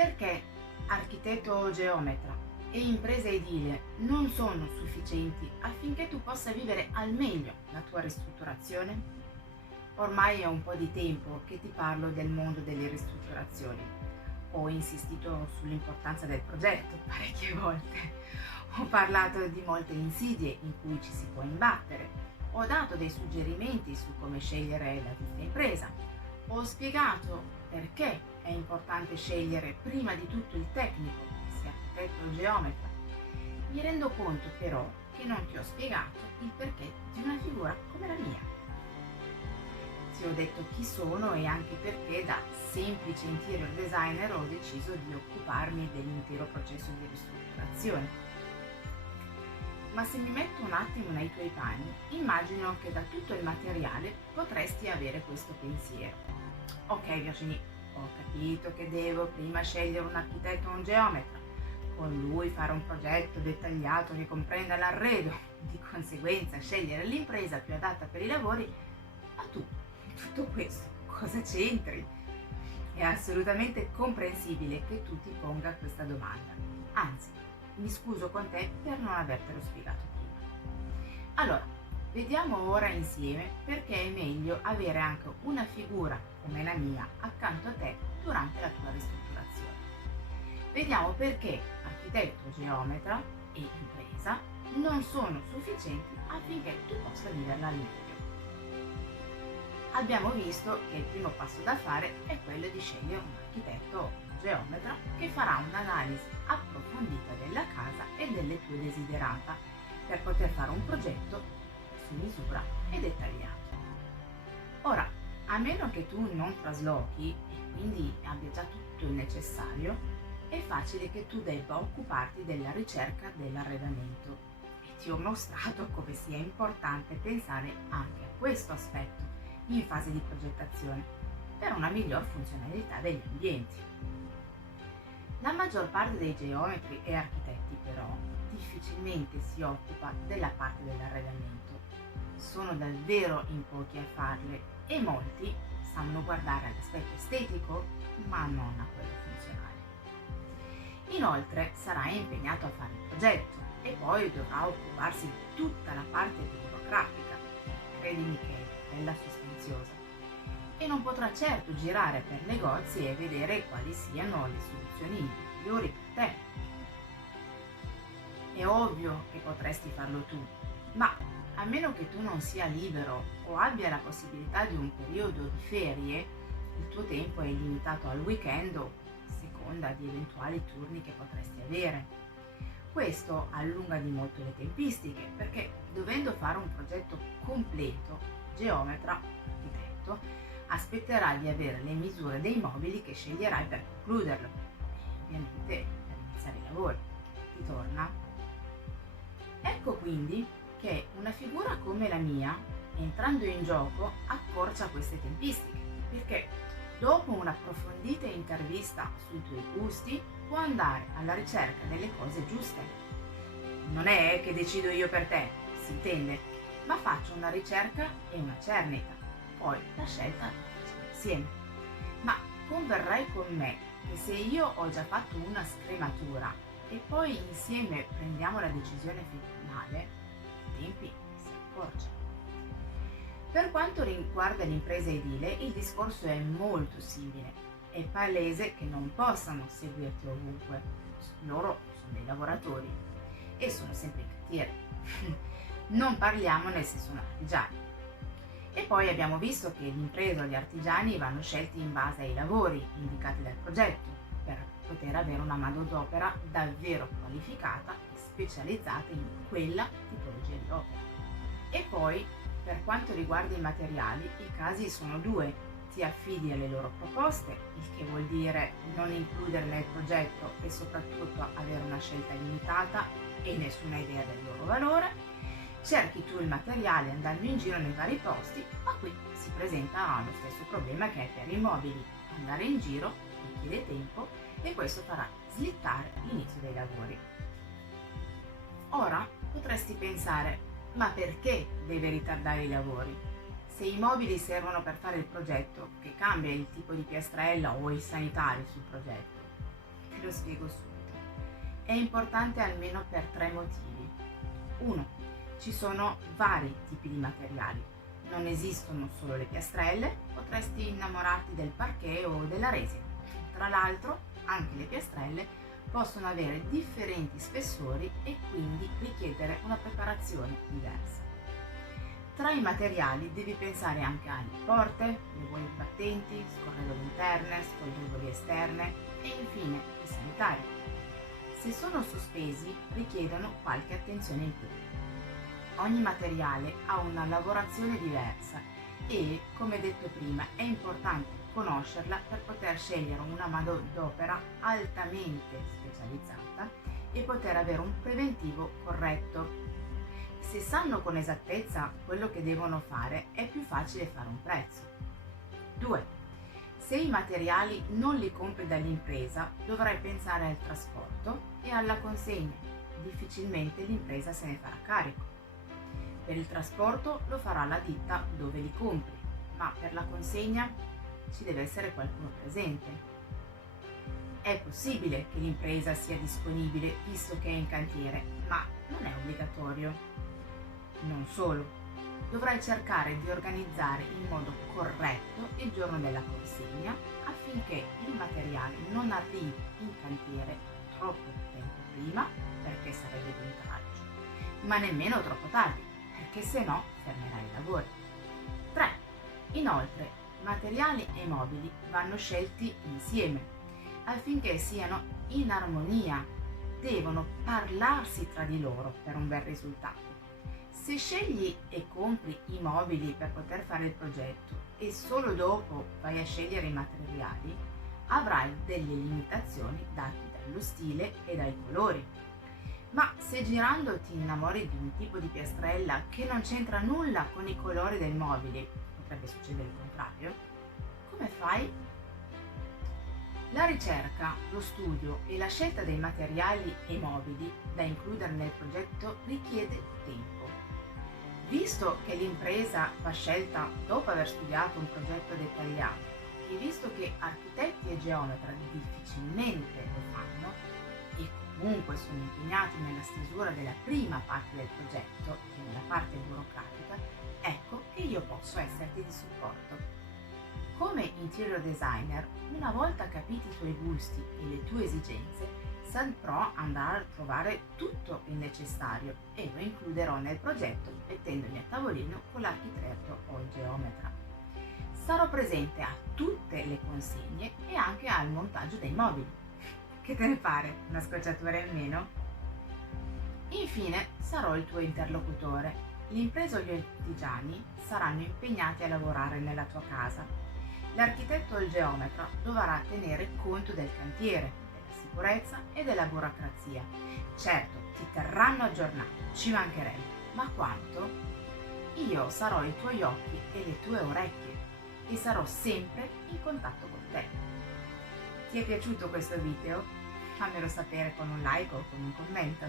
Perché architetto o geometra e impresa edile non sono sufficienti affinché tu possa vivere al meglio la tua ristrutturazione? Ormai è un po' di tempo che ti parlo del mondo delle ristrutturazioni. Ho insistito sull'importanza del progetto parecchie volte. Ho parlato di molte insidie in cui ci si può imbattere. Ho dato dei suggerimenti su come scegliere la giusta impresa. Ho spiegato perché è importante scegliere prima di tutto il tecnico, che sia architetto o geometra. Mi rendo conto però che non ti ho spiegato il perché di una figura come la mia. Ti ho detto chi sono e anche perché da semplice interior designer ho deciso di occuparmi dell'intero processo di ristrutturazione. Ma se mi metto un attimo nei tuoi panni, immagino che da tutto il materiale potresti avere questo pensiero. Ok Virginie, ho capito che devo prima scegliere un architetto o un geometra, con lui fare un progetto dettagliato che comprenda l'arredo, di conseguenza scegliere l'impresa più adatta per i lavori, ma tu, tutto questo, cosa c'entri? È assolutamente comprensibile che tu ti ponga questa domanda, anzi, mi scuso con te per non avertelo spiegato prima. Allora, vediamo ora insieme perché è meglio avere anche una figura come la mia accanto a te durante la tua ristrutturazione. Vediamo perché architetto, geometra e impresa non sono sufficienti affinché tu possa viverla al meglio. Abbiamo visto che il primo passo da fare è quello di scegliere un architetto o un geometra che farà un'analisi approfondita della casa e delle tue desiderata per poter fare un progetto su misura e dettagliato. Ora, a meno che tu non traslochi e quindi abbia già tutto il necessario, è facile che tu debba occuparti della ricerca dell'arredamento e ti ho mostrato come sia importante pensare anche a questo aspetto in fase di progettazione per una miglior funzionalità degli ambienti. La maggior parte dei geometri e architetti però difficilmente si occupa della parte dell'arredamento. Sono davvero in pochi a farle e molti sanno guardare all'aspetto estetico ma non a quello funzionale. Inoltre sarà impegnato a fare il progetto e poi dovrà occuparsi di tutta la parte burocratica, credimi che è bella sostanziosa, e non potrà certo girare per negozi e vedere quali siano le soluzioni migliori per te. È ovvio che potresti farlo tu, ma a meno che tu non sia libero o abbia la possibilità di un periodo di ferie, il tuo tempo è limitato al weekend o a seconda di eventuali turni che potresti avere. Questo allunga di molto le tempistiche perché dovendo fare un progetto completo, geometra, architetto, aspetterà di avere le misure dei mobili che sceglierai per concluderlo e ovviamente per iniziare i lavori. Ti torna? Ecco quindi che una figura come la mia, entrando in gioco, accorcia queste tempistiche perché dopo un'approfondita intervista sui tuoi gusti può andare alla ricerca delle cose giuste. Non è che decido io per te, si intende, ma faccio una ricerca e una cernita, poi la scelta la facciamo insieme. Ma converrai con me che se io ho già fatto una scrematura e poi insieme prendiamo la decisione finale, i tempi si accorciano. Per quanto riguarda l'impresa edile, il discorso è molto simile. È palese che non possano seguirti ovunque. Loro sono dei lavoratori e sono sempre in cantiere. Non parliamone se sono artigiani. E poi abbiamo visto che l'impresa o gli artigiani vanno scelti in base ai lavori indicati dal progetto per poter avere una manodopera davvero qualificata e specializzata in quella tipologia di opera. E poi, per quanto riguarda i materiali, i casi sono due. Ti affidi alle loro proposte, il che vuol dire non includere nel progetto e soprattutto avere una scelta limitata e nessuna idea del loro valore. Cerchi tu il materiale andando in giro nei vari posti, ma qui si presenta lo stesso problema che è per i mobili. Andare in giro richiede tempo e questo farà slittare l'inizio dei lavori. Ora potresti pensare, ma perché deve ritardare i lavori? Se i mobili servono per fare il progetto, che cambia il tipo di piastrella o i sanitari sul progetto? Te lo spiego subito. È importante almeno per 3 motivi. 1. Ci sono vari tipi di materiali. Non esistono solo le piastrelle, potresti innamorarti del parquet o della resina. Tra l'altro, anche le piastrelle possono avere differenti spessori e quindi richiedere una preparazione diversa. Tra i materiali devi pensare anche alle porte, le buie battenti, scorrevoli interne, scorrevoli esterne e infine i sanitari. Se sono sospesi richiedono qualche attenzione in più. Ogni materiale ha una lavorazione diversa e, come detto prima, è importante conoscerla per poter scegliere una manodopera altamente specializzata e poter avere un preventivo corretto. Se sanno con esattezza quello che devono fare, è più facile fare un prezzo. 2. Se i materiali non li compri dall'impresa, dovrai pensare al trasporto e alla consegna. Difficilmente l'impresa se ne farà carico. Per il trasporto lo farà la ditta dove li compri, ma per la consegna ci deve essere qualcuno presente. È possibile che l'impresa sia disponibile visto che è in cantiere, ma non è obbligatorio. Non solo, dovrai cercare di organizzare in modo corretto il giorno della consegna affinché il materiale non arrivi in cantiere troppo tempo prima, perché sarebbe di intraggio, ma nemmeno troppo tardi, perché se no fermerai i lavori. 3. Inoltre, materiali e mobili vanno scelti insieme affinché siano in armonia, devono parlarsi tra di loro per un bel risultato. Se scegli e compri i mobili per poter fare il progetto e solo dopo vai a scegliere i materiali, avrai delle limitazioni date dallo stile e dai colori. Ma se girando ti innamori di un tipo di piastrella che non c'entra nulla con i colori del mobile, potrebbe succedere il contrario, come fai? La ricerca, lo studio e la scelta dei materiali e mobili da includere nel progetto richiede tempo. Visto che l'impresa va scelta dopo aver studiato un progetto dettagliato e visto che architetti e geometri difficilmente lo fanno e comunque sono impegnati nella stesura della prima parte del progetto e nella parte burocratica, ecco che io posso esserti di supporto. Come interior designer, una volta capiti i tuoi gusti e le tue esigenze, saprò andare a trovare tutto il necessario e lo includerò nel progetto mettendomi a tavolino con l'architetto o il geometra. Sarò presente a tutte le consegne e anche al montaggio dei mobili. Che te ne pare? Una scocciatura in meno? Infine sarò il tuo interlocutore. L'impresa o gli artigiani saranno impegnati a lavorare nella tua casa. L'architetto o il geometra dovrà tenere conto del cantiere, della sicurezza e della burocrazia. Certo, ti terranno aggiornato, ci mancherebbe, ma quanto? Io sarò i tuoi occhi e le tue orecchie e sarò sempre in contatto con te. Ti è piaciuto questo video? Fammelo sapere con un like o con un commento.